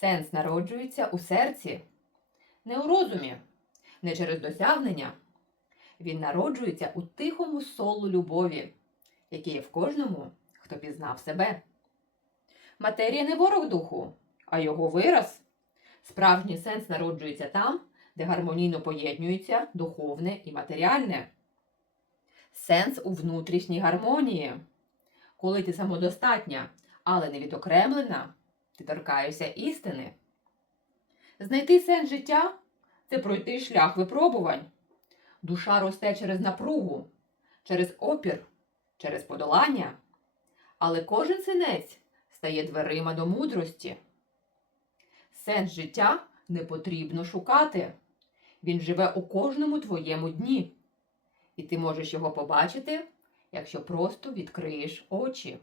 Сенс народжується у серці, не у розумі, не через досягнення. Він народжується у тихому солу любові, який є в кожному, хто пізнав себе. Матерія не ворог духу, а його вираз. Справжній сенс народжується там, де гармонійно поєднується духовне і матеріальне. Сенс у внутрішній гармонії. Коли ти самодостатня, але не відокремлена, ти істини. Знайти сенс життя це пройти шлях випробувань. Душа росте через напругу, через опір, через подолання. Але кожен синець стає дверима до мудрості. Сенс життя не потрібно шукати. Він живе у кожному твоєму дні. І ти можеш його побачити, якщо просто відкриєш очі.